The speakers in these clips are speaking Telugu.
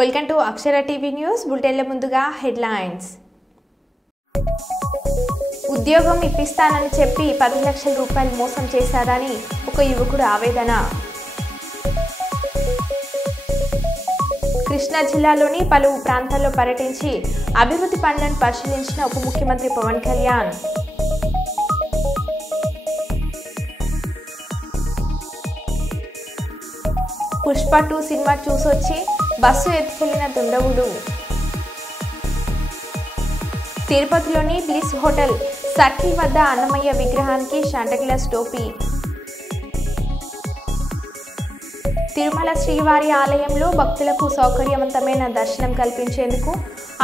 Welcome to Akshara TV news. బులెటిన్ల ముందుగా హెడ్లైన్స్. ఉద్యోగం ఇప్పిస్తానని చెప్పి 10 లక్షల రూపాయలు మోసం చేశారని ఒక యువకుడు ఆవేదన. కృష్ణా జిల్లాలోని పలు ప్రాంతాల్లో పర్యటించి అభివృద్ధి పనులను పరిశీలించిన ఉప ముఖ్యమంత్రి పవన్ కళ్యాణ్. పుష్ప 2 సినిమా చూసొచ్చి బస్సు ఎత్తుకెళ్లిన దుండగులు. తిరుపతిలోని బ్లిస్ హోటల్ సర్కిల్ వద్ద అన్నమయ్య విగ్రహానికి శాంటాక్లాస్ టోపీ. తిరుమల శ్రీవారి ఆలయంలో భక్తులకు సౌకర్యవంతమైన దర్శనం కల్పించేందుకు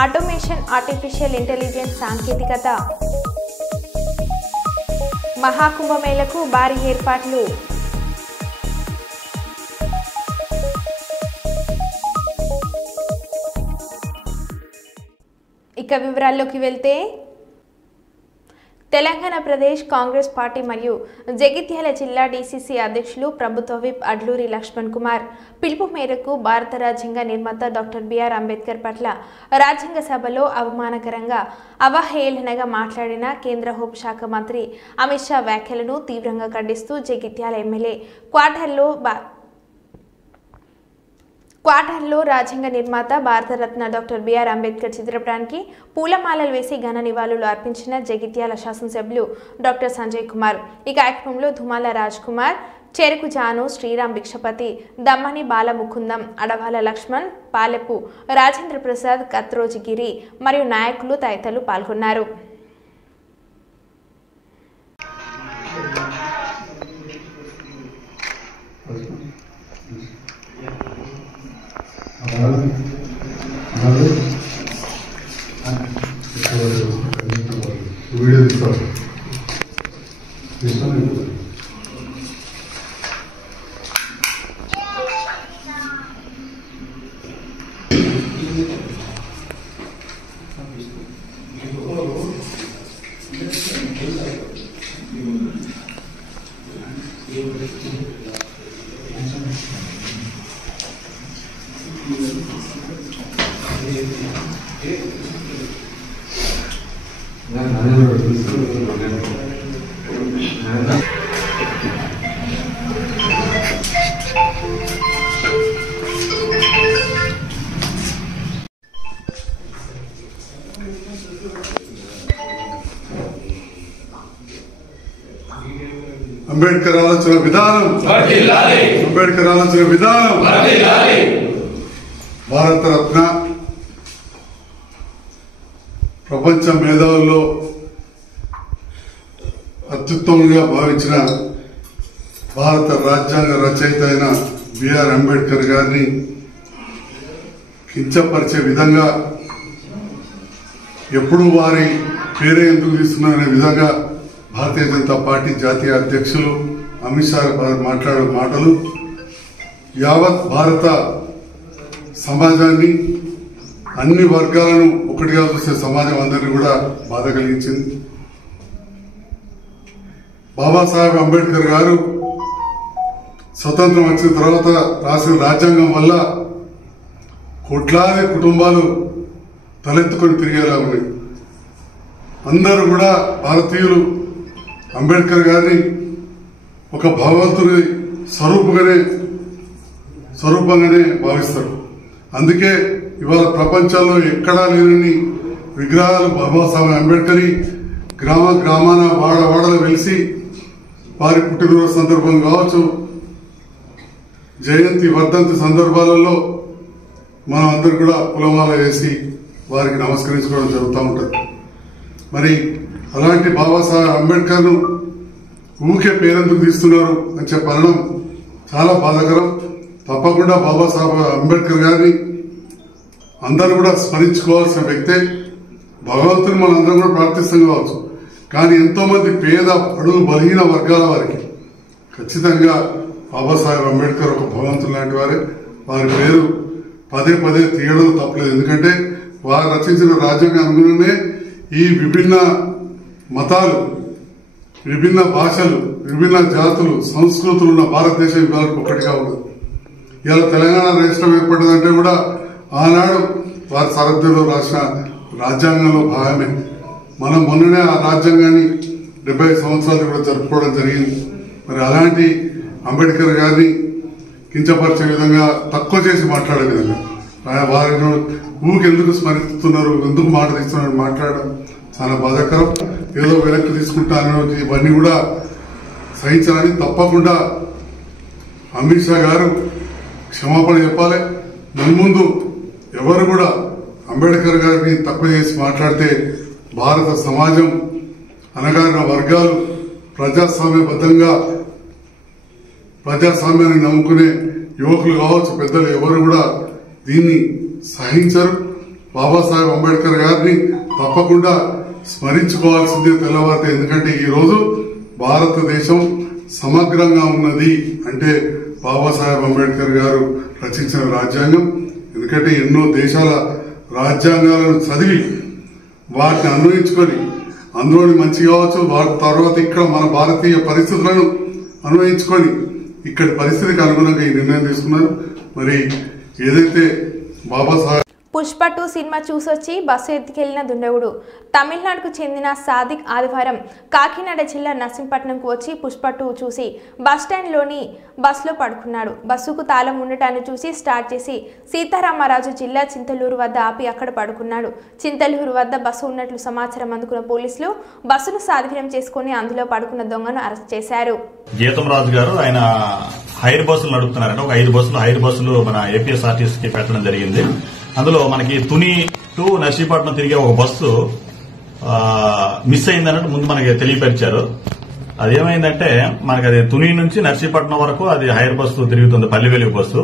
ఆటోమేషన్, ఆర్టిఫిషియల్ ఇంటెలిజెన్స్ సాంకేతికత. మహాకుంభమేళకు భారీ ఏర్పాట్లు. ఇక వివరాల్లోకి వెళ్తే, తెలంగాణ ప్రదేశ్ కాంగ్రెస్ పార్టీ మరియు జగిత్యాల జిల్లా డీసీసీ అధ్యక్షులు ప్రభుత్వ విప్ అడ్లూరి లక్ష్మణ్ కుమార్ పిలుపు మేరకు భారత రాజ్యాంగ నిర్మాత డాక్టర్ బిఆర్ అంబేద్కర్ పట్ల రాజ్యాంగ సభలో అవమానకరంగా అవహేళనగా మాట్లాడిన కేంద్ర హోంశాఖ మంత్రి అమిత్ షా వ్యాఖ్యలను తీవ్రంగా ఖండిస్తూ జగిత్యాల ఎమ్మెల్యే క్వార్టర్లో రాజ్యాంగ నిర్మాత భారతరత్న డాక్టర్ బిఆర్ అంబేద్కర్ చిత్రపటానికి పూలమాలలు వేసి ఘన నివాళులు అర్పించిన జగిత్యాల శాసనసభ్యులు డాక్టర్ సంజయ్ కుమార్. ఈ కార్యక్రమంలో ధుమాల రాజ్ కుమార్, చెరుకు జాను, శ్రీరామ్ భిక్షపతి, దమ్మని బాలముకుందం, అడవాల లక్ష్మణ్, పాలెపు రాజేంద్ర ప్రసాద్, కత్రోజి గిరి మరియు నాయకులు తదితరులు పాల్గొన్నారు. అంబేద్కర్ ఆలోచన విధానం, అంబేద్కర్ ఆలోచన విధానం. భారతరత్న, ప్రపంచ మేధావుల్లో అత్యుత్తమంగా భావించిన భారత రాజ్యాంగ రచయిత అయిన బిఆర్ అంబేద్కర్ గారిని కించపరిచే విధంగా, ఎప్పుడు వారి పేరే ఎందుకు తీసుకున్నారనే విధంగా భారతీయ జనతా పార్టీ జాతీయ అధ్యక్షులు అమిత్ షా మాట్లాడే మాటలు యావత్ భారత సమాజాన్ని, అన్ని వర్గాలను ఒకటిగా చూసే సమాజం అందరినీ కూడా బాధ కలిగించింది. బాబాసాహెబ్ అంబేద్కర్ గారు స్వతంత్రం వచ్చిన తర్వాత రాసిన రాజ్యాంగం వల్ల కోట్లాది కుటుంబాలు తలెత్తుకొని తిరిగేలా ఉన్నాయి. అందరూ కూడా భారతీయులు అంబేద్కర్ గారిని ఒక భగవంతుని స్వరూపంగానే భావిస్తారు. అందుకే ఇవాళ ప్రపంచంలో ఎక్కడా లేని విగ్రహాలు బాబాసాహెబ్ అంబేద్కర్ గ్రామాన వాడలో వెలిసి వారి పుట్టినరోజు సందర్భం కావచ్చు, జయంతి వర్ధంతి సందర్భాలలో మనం అందరు కూడా పూలమాల వేసి వారికి నమస్కరించుకోవడం జరుగుతూ ఉంటుంది. మరి అలాంటి బాబాసాహెబ్ అంబేద్కర్ ను ఊకే పేరెందుకు తీస్తున్నారు అని చెప్పడం చాలా బాధాకరం. తప్పకుండా బాబాసాహెబ్ అంబేద్కర్ గారిని అందరూ కూడా స్మరించుకోవాల్సిన వ్యక్తే. భగవంతుని మనం అందరం కూడా ప్రార్థిస్తాం కావచ్చు, కానీ ఎంతో మంది పేద అడుగు బలహీన వర్గాల వారికి ఖచ్చితంగా బాబాసాహెబ్ అంబేద్కర్ ఒక భగవంతుడు లాంటి వారే. వారి పేరు పదే పదే తీయడం తప్పలేదు. ఎందుకంటే వారు రచించిన రాజ్యాంగ అనుగుణమే ఈ విభిన్న మతాలు, విభిన్న భాషలు, విభిన్న జాతులు, సంస్కృతులు ఉన్న భారతదేశం ఇవాళ ఒక్కటిగా ఉంది. ఇవాళ తెలంగాణ రాష్ట్రం ఏర్పడిందంటే కూడా ఆనాడు వారి సారథ్యంలో రాసిన రాజ్యాంగంలో భాగమే. మనం మొన్ననే ఆ రాజ్యాంగాన్ని 70 సంవత్సరాలు కూడా జరుపుకోవడం జరిగింది. మరి అలాంటి అంబేద్కర్ గారిని కించపరిచే విధంగా, తక్కువ చేసి మాట్లాడే విధంగా వారిని ఊకెందుకు స్మరిస్తున్నారు, ఎందుకు మాట తీస్తున్నారు మాట్లాడడం చాలా బాధాకరం. ఏదో వెనక్కి తీసుకుంటాను, ఇవన్నీ కూడా సహించాలని తప్పకుండా అమిత్ షా గారు క్షమాపణ చెప్పాలి. మున్ముందు ఎవరు కూడా అంబేద్కర్ గారిని తక్కువ చేసి మాట్లాడితే భారత సమాజం, అణగారిన వర్గాలు, ప్రజాస్వామ్యబద్ధంగా ప్రజాస్వామ్యాన్ని నమ్ముకునే యువకులు కావచ్చు, పెద్దలు ఎవరు కూడా దీన్ని సహించరు. బాబాసాహెబ్ అంబేద్కర్ గారిని తప్పకుండా స్మరించుకోవాల్సిందే తెల్లవారితే. ఎందుకంటే ఈ రోజు భారతదేశం సమగ్రంగా ఉన్నది అంటే బాబాసాహెబ్ అంబేద్కర్ గారు రచించిన రాజ్యాంగం. ఎందుకంటే ఎన్నో దేశాల రాజ్యాంగాలను చదివి వాటిని అన్వయించుకొని, అందులోని మంచి కావచ్చు, వాటి తర్వాత ఇక్కడ మన భారతీయ పరిస్థితులను అన్వయించుకొని ఇక్కడి పరిస్థితికి అనుగుణంగా ఈ నిర్ణయం తీసుకున్నారు. మరి ఏదైతే బాబాసాహెబ్ పుష్ప 2 సినిమా చూసొచ్చి బస్సు ఎత్తుకెళ్లిన దుండగుడు. తమిళనాడుకు చెందిన సాదిక్ ఆదివారం కాకినాడ జిల్లా నర్సింపట్నంకు వచ్చి పుష్ప 2 చూసి బస్టాండ్లోని బస్సులో పడుకున్నాడు. బస్సుకు తాళం ఉండటాన్ని చూసి స్టార్ట్ చేసి సీతారామరాజు జిల్లా చింతలూరు వద్ద ఆపి అక్కడ పడుకున్నాడు. చింతలూరు వద్ద బస్సు ఉన్నట్లు సమాచారం అందుకున్న పోలీసులు బస్సును స్వాధీనం చేసుకుని అందులో పడుకున్న దొంగను అరెస్ట్ చేశారు. గీతం రాజు గారు ఆయన హైర్ బస్సులు నడుపుతున్నారంటే ఒక 5 బస్సులు హైర్ బస్సులు మన ఏపీఎస్ఆర్టీసీకి పెట్టడం జరిగింది. అందులో మనకి తుని టు నర్సీపట్నం తిరిగే ఒక బస్సు మిస్ అయిందన్నట్టు ముందు మనకి తెలియపరిచారు. అదేమైందంటే మనకి అది తుని నుంచి నర్సీపట్నం వరకు అది హైర్ బస్సు తిరుగుతుంది, పల్లివెలుగు బస్సు.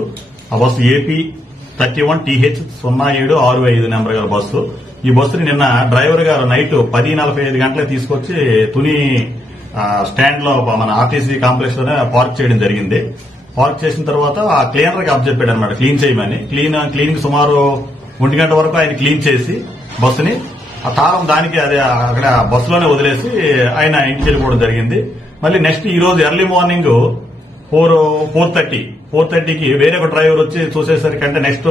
ఆ బస్సు ఏపీ 31TH0765 నెంబర్ గల బస్సు. ఈ బస్సుని నిన్న డ్రైవర్ గారు నైట్ 10:45 గంటలకు తీసుకొచ్చి తుని స్టాండ్ లో మన ఆర్టీసీ కాంప్లెక్స్ లోనే పార్క్ చేయడం జరిగింది. పార్క్ చేసిన తర్వాత ఆ క్లీనర్ కి అప్పచెప్పాడు అనమాట క్లీన్ చేయమని. క్లీన్ సుమారు 1 గంట వరకు ఆయన క్లీన్ చేసి బస్సుని ఆ తాళం దానికి అదే అక్కడ బస్సులోనే వదిలేసి ఆయన ఇంటికి వెళ్ళిపోవడం జరిగింది. మళ్ళీ నెక్స్ట్ ఈ రోజు ఎర్లీ మార్నింగ్ 4:30కి వేరే ఒక డ్రైవర్ వచ్చి చూసేసరికి, అంటే నెక్స్ట్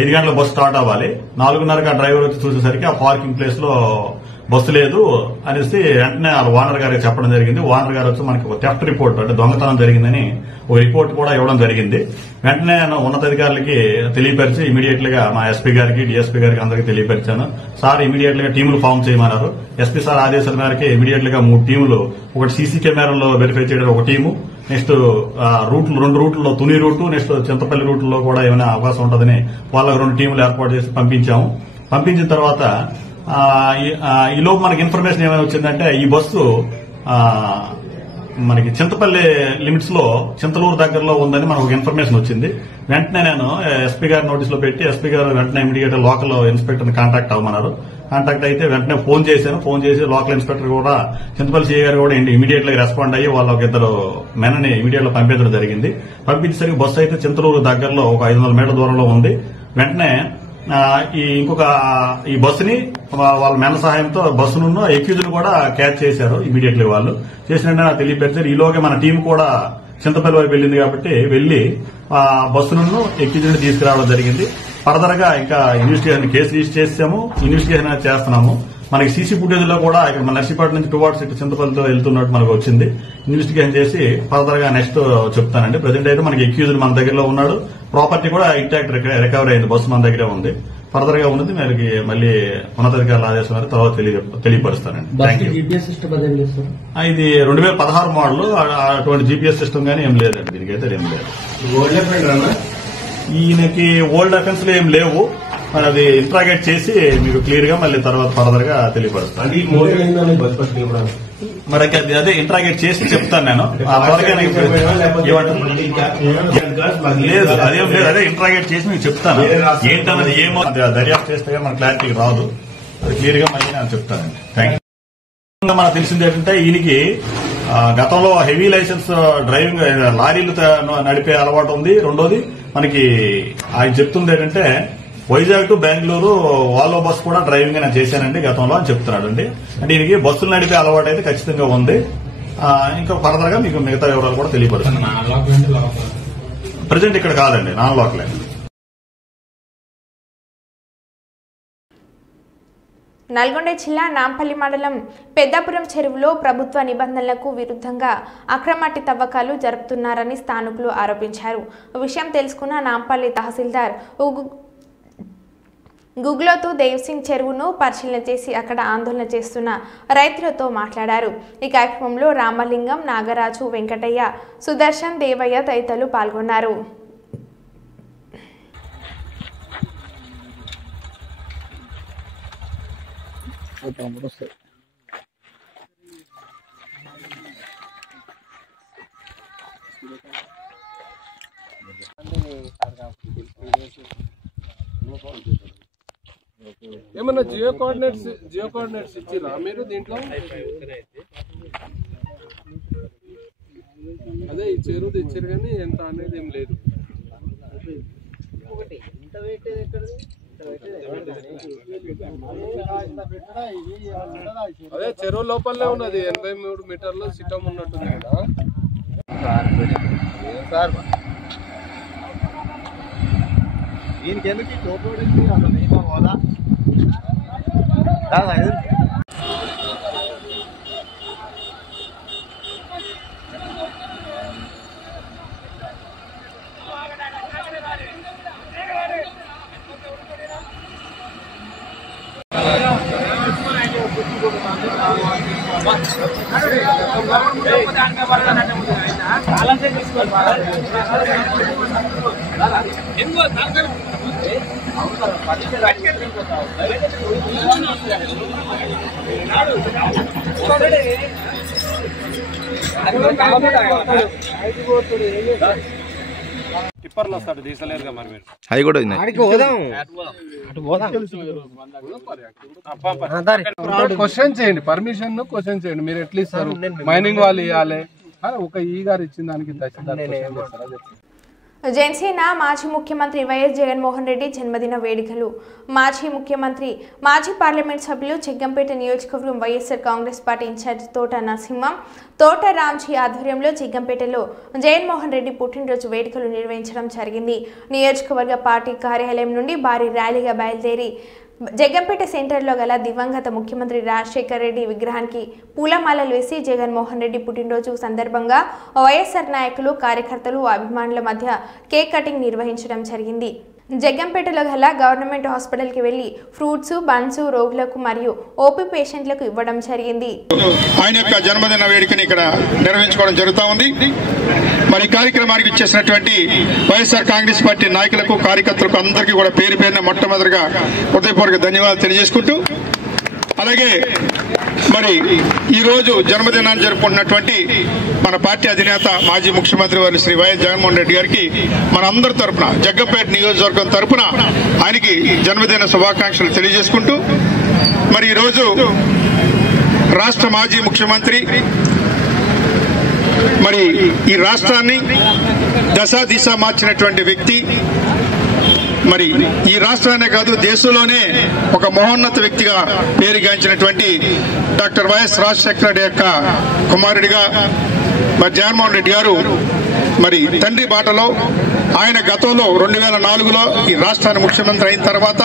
5 గంటల బస్సు స్టార్ట్ అవ్వాలి, 4:30కి ఆ డ్రైవర్ వచ్చి చూసేసరికి ఆ పార్కింగ్ ప్లేస్ లో బస్సు లేదు అనేసి వెంటనే ఓనర్ గారికి చెప్పడం జరిగింది. ఓనర్ గారు వచ్చి మనకి ఒక థెఫ్ట్ రిపోర్ట్, అంటే దొంగతనం జరిగిందని ఒక రిపోర్ట్ కూడా ఇవ్వడం జరిగింది. వెంటనే నేను ఉన్నతాధికారులకి తెలియపరిచి ఇమీడియట్ గా మా ఎస్పీ గారికి, డిఎస్పీ గారికి అందరికీ తెలియపరిచాను. సార్ ఇమీడియట్ గా టీములు ఫామ్ చేయమన్నారు. ఎస్పీ సార్ ఆదేశాల మేరకు ఇమీడియట్ గా 3 టీములు, ఒకటి సీసీ కెమెరాలో వెరిఫై చేయడం ఒక టీము, నెక్స్ట్ 2 రూట్లలో తుని రూటు, నెక్స్ట్ చింతపల్లి రూట్లో కూడా ఏమైనా అవకాశం ఉంటుందని వాళ్ళకి 2 టీములు ఏర్పాటు చేసి పంపించాము. పంపించిన తర్వాత ఈ లోపు మనకి ఇన్ఫర్మేషన్ ఏమైనా వచ్చిందంటే ఈ బస్సు మనకి చింతపల్లి లిమిట్స్ లో చింతలూరు దగ్గరలో ఉందని మనకు ఒక ఇన్ఫర్మేషన్ వచ్చింది. వెంటనే నేను ఎస్పీ గారి నోటీస్ లో పెట్టి ఎస్పీ గారు వెంటనే ఇమీడియట్ లోకల్ ఇన్స్పెక్టర్ ని కాంటాక్ట్ అవ్వమన్నారు. కాంటాక్ట్ అయితే వెంటనే ఫోన్ చేశాను. ఫోన్ చేసి లోకల్ ఇన్స్పెక్టర్ కూడా, చింతపల్లి సీఐ గారు కూడా ఇమీడియట్ గా రెస్పాండ్ అయ్యి వాళ్ళ ఒక 2 మెనని ఇమీడియట్ గా పంపించడం జరిగింది. పంపించేసరికి బస్సు అయితే చింతలూరు దగ్గరలో ఒక 500 మీటర్ల దూరంలో ఉంది. వెంటనే ఈ బస్సుని వాళ్ళ మెన సహాయంతో బస్సును ఎక్యూజ్ కూడా క్యాచ్ చేశారు ఇమీడియట్ గా. వాళ్ళు చేసినట్టు నాకు తెలియపరిచారు. ఈలోగా మన టీం కూడా చింతపల్లి వైపు వెళ్ళింది కాబట్టి వెళ్లి బస్సును ఎక్యూజ్ తీసుకురావడం జరిగింది. ఫర్దర్ గా ఇంకా ఇన్వెస్టిగేషన్ కేసు రిజిస్టర్ చేసాము, ఇన్వెస్టిగేషన్ చేస్తున్నాము. మనకి సీసీ ఫుటేజ్ లో కూడా ఇక్కడ మన నర్సీపట్నం నుంచి టువార్డ్స్ ఇటు చింతపల్లితో వెళ్తున్నట్టు మనకు వచ్చింది. ఇన్వెస్టిగేషన్ చేసి ఫర్దర్ గా నెక్స్ట్ చెప్తానండి. ప్రజెంట్ అయితే మనకి ఎక్యూజ్ మన దగ్గరలో ఉన్నాడు, ప్రాపర్టీ కూడా ఇంటాక్ట్ రికవర్ అయింది, బస్సు మన దగ్గరే ఉంది. ఫర్దర్ గా ఉన్నది మనకి మళ్ళీ ఉన్నతాధికారుల ఆదేశం మీద తర్వాత తెలియపరుస్తానండి. ఇది 2016 మోడల్, అటువంటి జీపీఎస్ సిస్టమ్ గానీ ఏం లేదండి, దీనికైతే ఏం లేదు. ఈయనకి ఓల్డ్ అఫెన్స్ ఏం లేవు. మరి అది ఇంట్రాగేట్ చేసి మీకు క్లియర్ గా మళ్ళీ తర్వాత ఫర్దర్ గా తెలియపరుస్తాను. మరి అదే ఇంట్రాగేట్ చేసి చెప్తాను నేను. లేదు అదేం లేదు, అదే ఇంట్రాగేట్ చేసి మీకు చెప్తాను. ఏంటన్నది ఏమో దర్యాప్తు చేస్తే మన క్లారిటీకి రాదు, అది క్లియర్ గా మళ్ళీ నేను చెప్తానండి. Thank you. మనకు తెలిసింది ఏంటంటే ఈయనకి గతంలో హెవీ లైసెన్స్ డ్రైవింగ్ లారీలు నడిపే అలవాటు ఉంది. రెండోది మనకి ఆయన చెప్తుంది ఏంటంటే Vizag to Bengaluru Volvo bus కూడా డ్రైవింగ్ నేను చేశానండి గతంలో అని చెప్తున్నాడు అండి. అంటే దీనికి బస్సులు నడిపే అలవాటు అయితే ఖచ్చితంగా ఉంది. ఇంకా ఫర్దర్ గా మీకు మిగతా వివరాలు కూడా తెలియపడుతుంది. ప్రజెంట్ ఇక్కడ కాదండి, నాన్ లోకలే. నల్గొండ జిల్లా నాంపల్లి మండలం పెద్దాపురం చెరువులో ప్రభుత్వ నిబంధనలకు విరుద్ధంగా అక్రమట్టి తవ్వకాలు జరుపుతున్నారని స్థానికులు ఆరోపించారు. విషయం తెలుసుకున్న నాంపల్లి తహసీల్దార్ గుగ్లోతు దేవ్సింగ్ చెరువును పరిశీలన చేసి అక్కడ ఆందోళన చేస్తున్న రైతులతో మాట్లాడారు. ఈ కార్యక్రమంలో రామలింగం, నాగరాజు, వెంకటయ్య, సుదర్శన్, దేవయ్య తదితరులు పాల్గొన్నారు. ఏమన్నా జియో కోఆర్డినేట్స్ ఇచ్చిరా మీరు దీంట్లో? అదే ఈ చెరువు ఇచ్చారు కానీ ఎంత అనేది ఏం లేదు. అదే చెరువు లోపలనే ఉన్నది, 83 మీటర్లు సిటం ఉన్నట్టుంది కదా. దీనికెందుకు కోపడింది అసలు హోదా టిప్పర్లు వస్తాడు తీసలేరుగా మరి మీరు. అది కూడా క్వశ్చన్ చేయండి, పర్మిషన్ క్వశ్చన్ చేయండి. మీరు ఎట్లా ఇస్తారు? మైనింగ్ వాళ్ళు ఇవ్వాలి, ఒక ఈ గారు ఇచ్చిన దానికి తహసీల్దార్. జనసేన మాజీ ముఖ్యమంత్రి వైఎస్ జగన్మోహన్ రెడ్డి జన్మదిన వేడుకలు. మాజీ ముఖ్యమంత్రి, మాజీ పార్లమెంట్ సభ్యులు, జగ్గంపేట నియోజకవర్గం వైఎస్ఆర్ కాంగ్రెస్ పార్టీ ఇన్ఛార్జి తోట నరసింహం, తోట రామ్జీ ఆధ్వర్యంలో జగ్గంపేటలో జగన్మోహన్ రెడ్డి పుట్టినరోజు వేడుకలు నిర్వహించడం జరిగింది. నియోజకవర్గ పార్టీ కార్యాలయం నుండి భారీ ర్యాలీగా బయలుదేరి జగ్గంపేట సెంటర్లో గల దివంగత ముఖ్యమంత్రి రాజశేఖర్ రెడ్డి విగ్రహానికి పూలమాలలు వేసి జగన్మోహన్ రెడ్డి పుట్టినరోజు సందర్భంగా వైఎస్ఆర్ నాయకులు, కార్యకర్తలు, అభిమానుల మధ్య కేక్ కటింగ్ నిర్వహించడం జరిగింది. జగ్గంపేటలో గల గవర్నమెంట్ హాస్పిటల్కి వెళ్లి ఫ్రూట్స్, బన్స్ రోగులకు మరియు ఓపీ పేషెంట్లకు ఇవ్వడం జరిగింది. ఆయన యొక్క జన్మదిన వేడుకని ఇక్కడ నిర్వహించుకోవడం జరుగుతూ ఉంది. మరి కార్యక్రమానికి ఇచ్చేసినటువంటి వైఎస్ఆర్ కాంగ్రెస్ పార్టీ నాయకులకు, కార్యకర్తలకు అందరికీ కూడా పేరు పేరున మొట్టమొదటిగా హృదయపూర్వక ధన్యవాదాలు తెలియజేసుకుంటూ, అలాగే మరి ఈ రోజు జన్మదినాన్ని జరుపుకుంటున్నటువంటి మన పార్టీ అధినేత మాజీ ముఖ్యమంత్రి వారు శ్రీ వైఎస్ జగన్మోహన్ రెడ్డి గారికి మన అందరి తరఫున, జగ్గంపేట నియోజకవర్గం తరఫున ఆయనకి జన్మదిన శుభాకాంక్షలు తెలియజేసుకుంటూ, మరి ఈ రోజు రాష్ట్ర మాజీ ముఖ్యమంత్రి, మరి ఈ రాష్ట్రాన్ని దశ దిశ మార్చినటువంటి వ్యక్తి, మరి ఈ రాష్ట్రాన్నే కాదు దేశంలోనే ఒక మహోన్నత వ్యక్తిగా పేరుగాంచినటువంటి డాక్టర్ వైఎస్ రాజశేఖర రెడ్డి యొక్క కుమారుడిగా మరి జగన్మోహన్ రెడ్డి గారు మరి తండ్రి బాటలో ఆయన గతంలో 2004లో ఈ రాష్ట్రానికి ముఖ్యమంత్రి అయిన తర్వాత,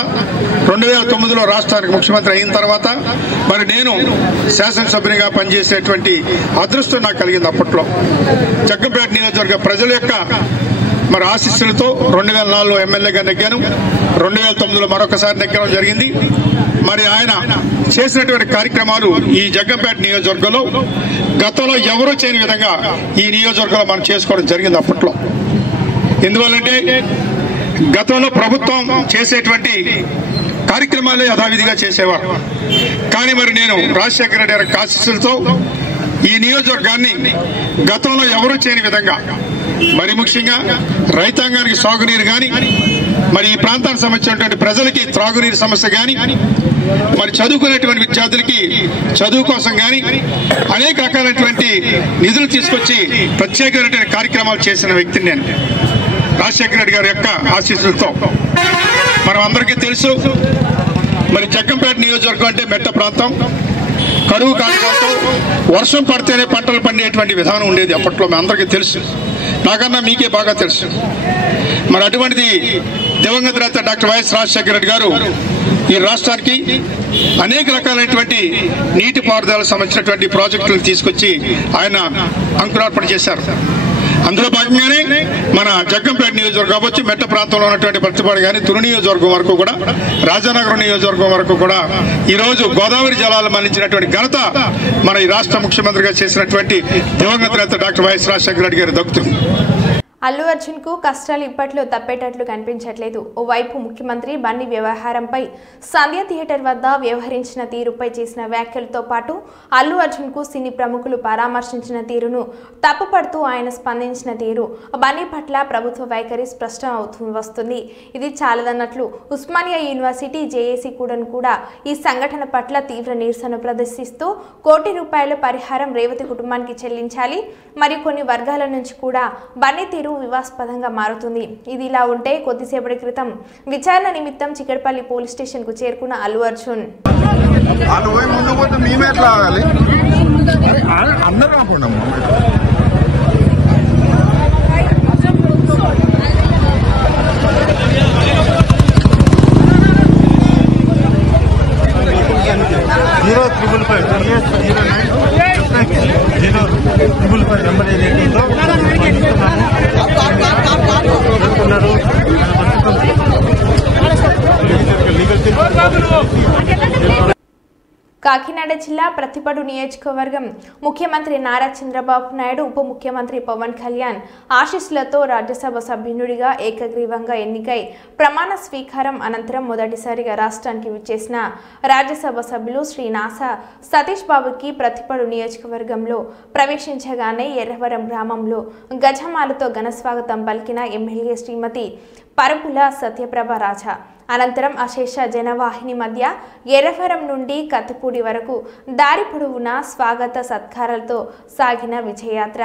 2009లో రాష్ట్రానికి ముఖ్యమంత్రి అయిన తర్వాత మరి నేను శాసనసభ్యునిగా పనిచేసేటువంటి అదృష్టం నాకు కలిగింది. అప్పట్లో జగ్గంపేట నియోజకవర్గ ప్రజల యొక్క మరి ఆశీస్సులతో 2004లో ఎమ్మెల్యేగా నెగ్గాను, 2009లో మరొకసారి నెగ్గడం జరిగింది. మరి ఆయన చేసినటువంటి కార్యక్రమాలు ఈ జగ్గంపేట నియోజకవర్గంలో గతంలో ఎవరూ చేయని విధంగా ఈ నియోజకవర్గంలో మనం చేసుకోవడం జరిగింది. అప్పట్లో ఎందువల్లంటే గతంలో ప్రభుత్వం చేసేటువంటి కార్యక్రమాలే యథావిధిగా చేసేవారు. కానీ మరి నేను రాజశేఖర రెడ్డి గారి ఆశీస్సులతో ఈ నియోజకవర్గాన్ని గతంలో ఎవరూ చేయని విధంగా, మరి ముఖ్యంగా రైతాంగానికి సాగునీరు కానీ, మరి ఈ ప్రాంతానికి సంబంధించినటువంటి ప్రజలకి త్రాగునీరు సమస్య కానీ, మరి చదువుకునేటువంటి విద్యార్థులకి చదువు కోసం కానీ అనేక రకాలైనటువంటి నిధులు తీసుకొచ్చి ప్రత్యేకమైనటువంటి కార్యక్రమాలు చేసిన వ్యక్తిని నేను, రాజశేఖర రెడ్డి గారి యొక్క ఆశీస్సులతో. మనం అందరికీ తెలుసు, మరి జగ్గంపేట నియోజకవర్గం అంటే మెట్ట ప్రాంతం, కరువు కారణంతో వర్షం పడితేనే పంటలు పండేటువంటి విధానం ఉండేది అప్పట్లో. మీ అందరికీ తెలుసు, నాకన్నా మీకే బాగా తెలుసు. మరి అటువంటిది దివంగత నేత డాక్టర్ వైఎస్ రాజశేఖర రెడ్డి గారు ఈ రాష్ట్రానికి అనేక రకాలైనటువంటి నీటిపారుదలకు సంబంధించినటువంటి ప్రాజెక్టులను తీసుకొచ్చి ఆయన అంకురార్పణ చేశారు. అందులో భాగంగానే మన జగ్గంపేట నియోజకవర్గం కావచ్చు, మెట్ట ప్రాంతంలో ఉన్నటువంటి పత్తిపాడు కానీ తుని నియోజకవర్గం వరకు కూడా, రాజానగరం నియోజకవర్గం వరకు కూడా ఈరోజు గోదావరి జలాలు మళ్లించినటువంటి ఘనత మన ఈ రాష్ట్ర ముఖ్యమంత్రిగా చేసినటువంటి దివంగత నేత డాక్టర్ వైఎస్ రాజశేఖర రెడ్డి గారి దక్కుతుంది. అల్లు అర్జున్ కు కష్టాలు ఇప్పట్లో తప్పేటట్లు కనిపించట్లేదు. ఓవైపు ముఖ్యమంత్రి బన్నీ వ్యవహారంపై సంధ్య థియేటర్ వద్ద వ్యవహరించిన తీరుపై చేసిన వ్యాఖ్యలతో పాటు అల్లు అర్జున్ కు సినీ ప్రముఖులు పరామర్శించిన తీరును తప్పుపడుతూ ఆయన స్పందించిన తీరు బన్నీ పట్ల ప్రభుత్వ వైఖరి స్పష్టం వస్తుంది. ఇది చాలదన్నట్లు ఉస్మానియా యూనివర్సిటీ జేఏసీ కూడా ఈ సంఘటన పట్ల తీవ్ర నిరసన ప్రదర్శిస్తూ ₹1 కోటి పరిహారం రేవతి కుటుంబానికి చెల్లించాలి, మరియు కొన్ని వర్గాల నుంచి కూడా బన్నీ తీరు వివాదాస్పదంగా మారుతుంది. ఇది ఇలా ఉంటే కొద్దిసేపటి క్రితం విచారణ నిమిత్తం చిక్కడపల్లి పోలీస్ స్టేషన్ కు చేరుకున్న అల్లు అర్జున్ కాకినాడ జిల్లా ప్రతిపాడు నియోజకవర్గం ముఖ్యమంత్రి నారా చంద్రబాబు నాయుడు, ఉప ముఖ్యమంత్రి పవన్ కళ్యాణ్ ఆశీస్సులతో రాజ్యసభ సభ్యునిగా ఏకగ్రీవంగా ఎన్నికై ప్రమాణ స్వీకారం అనంతరం మొదటిసారిగా రాష్ట్రానికి విచ్చేసిన రాజ్యసభ సభ్యులు శ్రీ నాసా సతీష్ బాబుకి ప్రతిపాడు నియోజకవర్గంలో ప్రవేశించగానే ఎర్రవరం గ్రామంలో గజమాలతో ఘనస్వాగతం పలికిన ఎమ్మెల్యే శ్రీమతి పరపుల సత్యప్రభ రాజా. అనంతరం అశేష జనవాహిని మధ్య ఎర్రవరం నుండి కత్తిపూడి వరకు దారి పొడవునా స్వాగత సత్కారాలతో సాగిన విజయయాత్ర.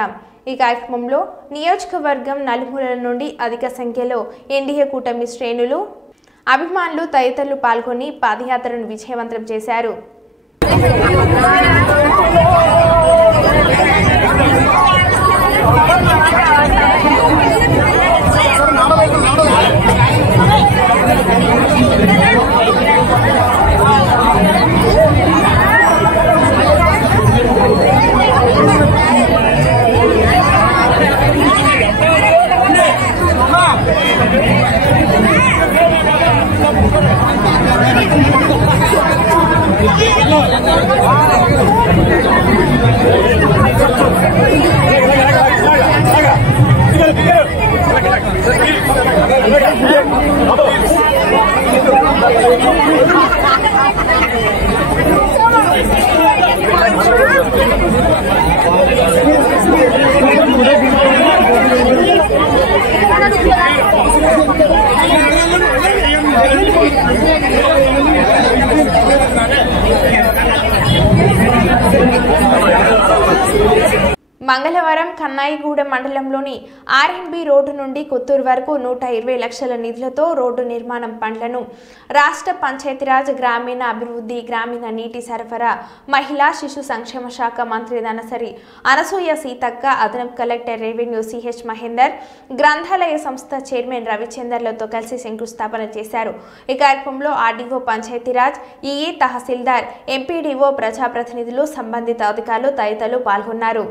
ఈ కార్యక్రమంలో నియోజకవర్గం నలుమూలల నుండి అధిక సంఖ్యలో ఎన్డీఏ కూటమి శ్రేణులు, అభిమానులు తదితరులు పాల్గొని పాదయాత్రను విజయవంతం చేశారు. మంగళవారం కన్నాయిగూడెం మండలంలోని ఆర్ఎన్బి రోడ్డు నుండి కొత్తూరు వరకు 120 లక్షల నిధులతో రోడ్డు నిర్మాణం పనులను రాష్ట్ర పంచాయతీరాజ్, గ్రామీణ అభివృద్ధి, గ్రామీణ నీటి సరఫరా, మహిళా శిశు సంక్షేమ శాఖ మంత్రి దనసరి అనసూయ సీతక్క, అదనపు కలెక్టర్ రెవెన్యూ సిహెచ్ మహేందర్, గ్రంథాలయ సంస్థ చైర్మన్ రవిచందర్లతో కలిసి శంకుస్థాపన చేశారు. ఈ కార్యక్రమంలో ఆర్డీఓ, పంచాయతీరాజ్, ఈఈ, తహసీల్దార్, ఎంపీడీఓ, ప్రజాప్రతినిధులు, సంబంధిత అధికారులు తదితరులు పాల్గొన్నారు.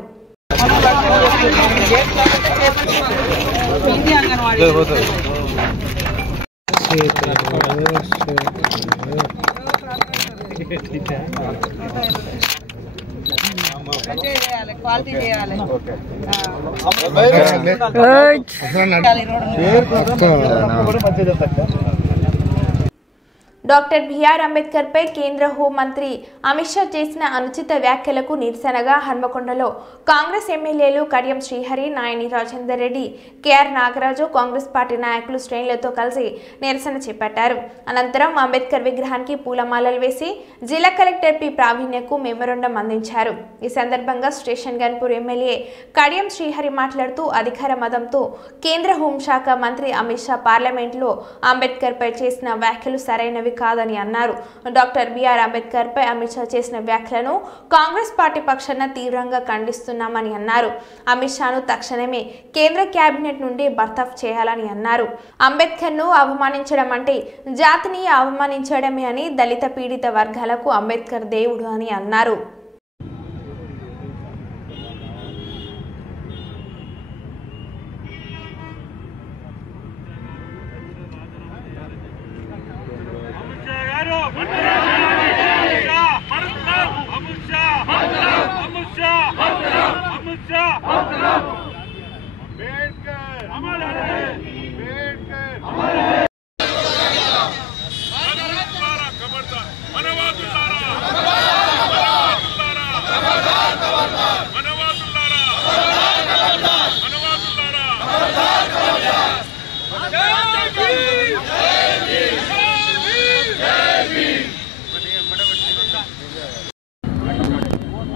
డాక్టర్ బిఆర్ అంబేద్కర్ పై కేంద్ర హోంమంత్రి అమిత్ షా చేసిన అనుచిత వ్యాఖ్యలకు నిరసనగా హన్మకొండలో కాంగ్రెస్ ఎమ్మెల్యేలు కడియం శ్రీహరి, నాయని రాజేందర్ రెడ్డి, కేఆర్ నాగరాజు, కాంగ్రెస్ పార్టీ నాయకులు శ్రేణులతో కలిసి నిరసన చేపట్టారు. అనంతరం అంబేద్కర్ విగ్రహానికి పూలమాలలు వేసి జిల్లా కలెక్టర్ పి ప్రావీణ్యకు మెమోరాండం అందించారు. ఈ సందర్భంగా స్టేషన్ గన్పూర్ ఎమ్మెల్యే కడియం శ్రీహరి మాట్లాడుతూ అధికార మదంతో కేంద్ర హోంశాఖ మంత్రి అమిత్ షా పార్లమెంట్లో అంబేద్కర్ పై చేసిన వ్యాఖ్యలు సరైనవి సరైనవి కాదని అన్నారు. డాక్టర్ బిఆర్ అంబేద్కర్ పై అమిత్ షా చేసిన వ్యాఖ్యలను కాంగ్రెస్ పార్టీ పక్షాన తీవ్రంగా ఖండిస్తున్నామని అన్నారు. అమిత్ షాను తక్షణమే కేంద్ర కేబినెట్ నుండి బర్తరఫ్ చేయాలని అన్నారు. అంబేద్కర్ ను అవమానించడం అంటే జాతిని అవమానించడమే అని, దళిత పీడిత వర్గాలకు అంబేద్కర్ దేవుడు అని అన్నారు.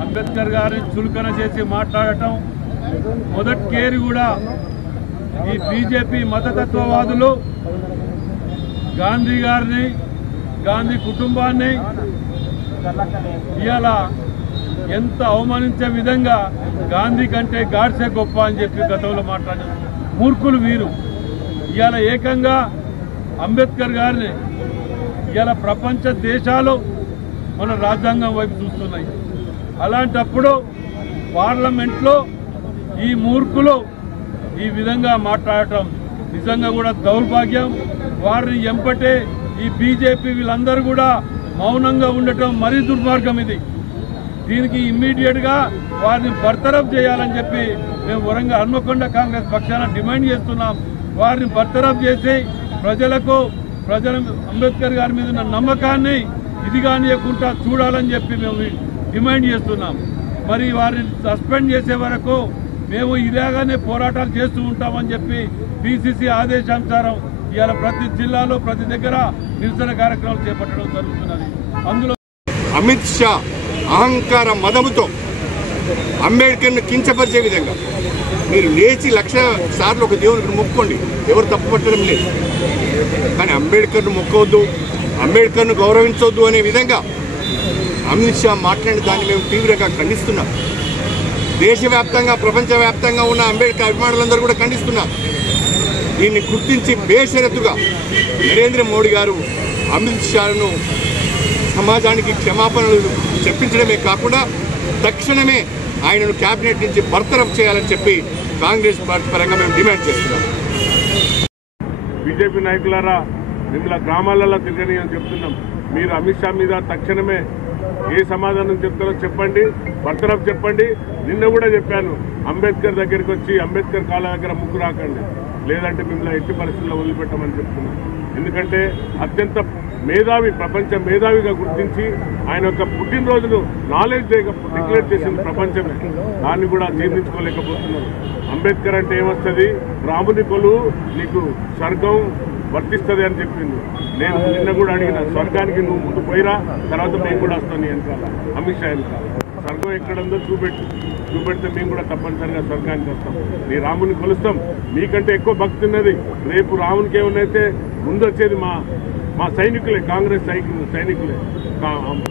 అంబేద్కర్ గారిని చులకన చేసి మాట్లాడటం మొదటికేరి కూడా ఈ బీజేపీ మతతత్వవాదులు గాంధీ గారిని, గాంధీ కుటుంబాన్ని ఇవాళ ఎంత అవమానించే విధంగా గాంధీ కంటే గాడ్సే గొప్ప అని చెప్పి గతంలో మాట్లాడారు. మూర్ఖులు వీరు. ఇవాళ ఏకంగా అంబేద్కర్ గారిని ఇవాళ ప్రపంచ దేశాలు మన రాజ్యాంగం వైపు చూస్తున్నాయి. అలాంటప్పుడు పార్లమెంట్లో ఈ మూర్ఖులు ఈ విధంగా మాట్లాడటం నిజంగా కూడా దౌర్భాగ్యం. వారిని ఎంపటే ఈ బీజేపీ వీళ్ళందరూ కూడా మౌనంగా ఉండటం మరీ దుర్మార్గం. ఇది దీనికి ఇమ్మీడియట్గా వారిని బర్తరఫ్ చేయాలని చెప్పి మేము వరంగల్ హన్మకొండ కాంగ్రెస్ పక్షాన డిమాండ్ చేస్తున్నాం. వారిని బర్తరఫ్ చేసి ప్రజల అంబేద్కర్ గారి మీద ఉన్న నమ్మకాన్ని ఇది కానియకుండా చూడాలని చెప్పి మేము డిమాండ్ చేస్తున్నాం. మరి వారిని సస్పెండ్ చేసే వరకు మేము ఇలాగానే పోరాటాలు చేస్తూ ఉంటామని చెప్పి పిసిసి ఆదేశానుసారం ఇవాళ ప్రతి జిల్లాలో ప్రతి దగ్గర నిరసన కార్యక్రమాలు చేపట్టడం జరుగుతున్నది. అందులో అమిత్ షా అహంకార మదముతో అంబేద్కర్ను కించపరిచే విధంగా మీరు లేచి 1,00,000 సార్లు ఒక దేవునికి మొక్కోండి, ఎవరు తప్పు పట్టడం లేదు. కానీ అంబేద్కర్ను మొక్కవద్దు, అంబేద్కర్ను గౌరవించవద్దు అనే విధంగా అమిత్ షా మాట్లాడిన దాన్ని మేము తీవ్రంగా ఖండిస్తున్నాం. దేశవ్యాప్తంగా ప్రపంచవ్యాప్తంగా ఉన్న అంబేద్కర్ అభిమానులందరూ కూడా ఖండిస్తున్నారు. దీన్ని గుర్తించి బేషరతుగా నరేంద్ర మోడీ గారు అమిత్ షాను సమాజానికి క్షమాపణలు చెప్పించడమే కాకుండా తక్షణమే ఆయనను కేబినెట్ నుంచి బర్తరఫ్ చేయాలని చెప్పి కాంగ్రెస్ పార్టీ పరంగా మేము డిమాండ్ చేస్తున్నాం. బీజేపీ నాయకులారా, మిమ్మల్ని గ్రామాలలో తిరగని అని చెప్తున్నాం. మీరు అమిత్ షా మీద తక్షణమే ఏ సమాధానం చెప్తారో చెప్పండి, బర్తరఫ్ చెప్పండి. నిన్న కూడా చెప్పాను, అంబేద్కర్ దగ్గరికి వచ్చి అంబేద్కర్ కాళ్ళ దగ్గర ముగ్గు రాకండి, లేదంటే మిమ్మల్ని ఎట్టి పరిస్థితుల్లో వదిలిపెట్టమని చెప్తున్నాను. ఎందుకంటే అత్యంత మేధావి, ప్రపంచ మేధావిగా గుర్తించి ఆయన యొక్క పుట్టినరోజును నాలెడ్జ్ డేగా డిక్లేర్ చేసింది ప్రపంచమే. దాన్ని కూడా జీర్ణించుకోలేకపోతున్నారు. అంబేద్కర్ అంటే ఏమొస్తుంది, రాముని కొలువు నీకు స్వర్గం వర్తిస్తుంది అని చెప్పింది. నేను నిన్న కూడా అడిగిన, స్వర్గానికి నువ్వు ముందు పోయిరా, తర్వాత మేము కూడా వస్తాం నీ వెనకాల, అమిత్ షా వెనకాల. స్వర్గం ఎక్కడుందో చూపెడితే మేము కూడా తప్పనిసరిగా స్వర్గానికి వస్తాం, నీ రాముని కొలుస్తాం. మీకంటే ఎక్కువ భక్తి ఉన్నది. రేపు రామునికి ఏమన్నైతే ముందు వచ్చేది మా సైనికులే, కాంగ్రెస్ సైనికులే.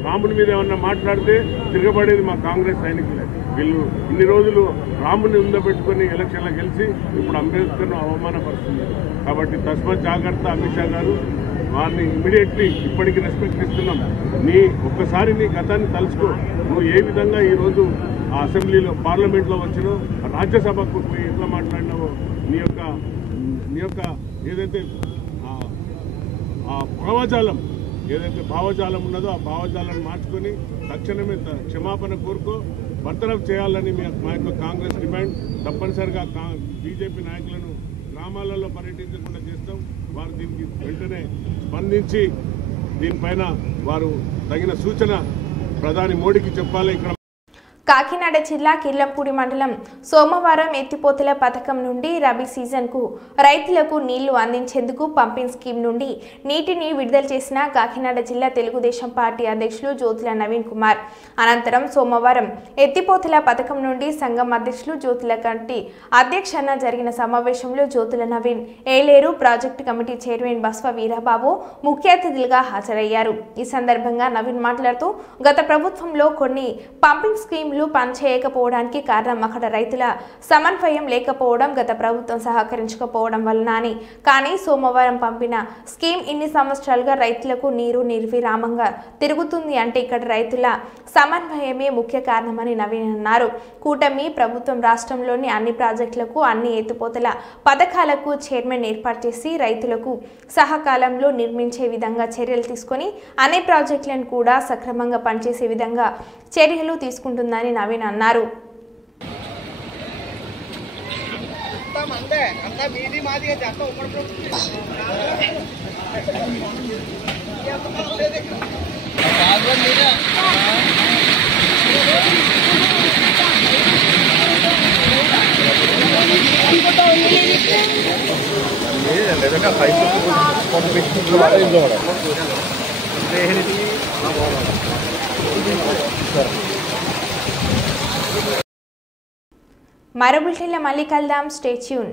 రాముని మీద ఏమన్నా మాట్లాడితే తిరగబడేది మా కాంగ్రెస్ సైనికులే. వీళ్ళు ఇన్ని రోజులు రాముని ఉందబెట్టుకుని ఎలక్షన్లో గెలిచి ఇప్పుడు అంబేద్కర్ను అవమానపరుస్తుంది. కాబట్టి తస్మత్ జాగ్రత్త అమిత్ షా గారు. వారిని ఇమ్మీడియట్లీ ఇప్పటికీ రెస్పెక్ట్ ఇస్తున్నాం. ఒక్కసారి నీ గతాన్ని తలుచుకో. నువ్వు ఏ విధంగా ఈరోజు ఆ అసెంబ్లీలో పార్లమెంట్లో వచ్చినావు, రాజ్యసభకు పోయి ఎట్లా మాట్లాడినావో, నీ యొక్క ఏదైతే ఆ భావజాలం ఉన్నదో ఆ భావజాలను మార్చుకొని తక్షణమే క్షమాపణ కోరుకో, బర్తరఫ్ చేయాలని మా యొక్క కాంగ్రెస్ డిమాండ్. తప్పనిసరిగా బీజేపీ నాయకులను గ్రామాలలో పర్యటించకుండా చేస్తాం. వారు దీనికి వెంటనే స్పందించి దీనిపైన వారు తగిన సూచన ప్రధాని మోడీకి చెప్పాలి. ఇక్కడ కాకినాడ జిల్లా కిర్లంపూడి మండలం సోమవారం ఎత్తిపోతల పథకం నుండి రబీ సీజన్కు రైతులకు నీళ్లు అందించేందుకు పంపింగ్ స్కీమ్ నుండి నీటిని విడుదల చేసిన కాకినాడ జిల్లా తెలుగుదేశం పార్టీ అధ్యక్షులు జ్యోతుల నవీన్ కుమార్ అనంతరం సోమవారం ఎత్తిపోతల పథకం నుండి సంఘం అధ్యక్షులు జ్యోతుల కంటి అధ్యక్షన జరిగిన సమావేశంలో Jyothula Naveen Yeleru project committee chairman Baswa Veerababu ముఖ్య అతిథులుగా హాజరయ్యారు. ఈ సందర్భంగా నవీన్ మాట్లాడుతూ గత ప్రభుత్వంలో కొన్ని పంపింగ్ స్కీమ్ పనిచేయకపోవడానికి కారణం అక్కడ రైతుల సమన్వయం లేకపోవడం, గత ప్రభుత్వం సహకరించకపోవడం వలన అని. కానీ సోమవారం పంపిన స్కీమ్ ఇన్ని సంవత్సరాలుగా రైతులకు నీరు నిర్విరామంగా తిరుగుతుంది అంటే ఇక్కడ రైతుల సమన్వయమే ముఖ్య కారణమని నవీన్ అన్నారు. కూటమి ప్రభుత్వం రాష్ట్రంలోని అన్ని ప్రాజెక్టులకు, అన్ని ఎత్తిపోతల పథకాలకు చైర్మన్ ఏర్పాటు చేసి రైతులకు సహకాలంలో నిర్మించే విధంగా చర్యలు తీసుకొని అన్ని ప్రాజెక్టులను కూడా సక్రమంగా పనిచేసే విధంగా చర్యలు తీసుకుంటుందని నవీన్ అన్నారు. మరో బులెటిన్లో మళ్ళీ కలుద్దాం. Stay tune.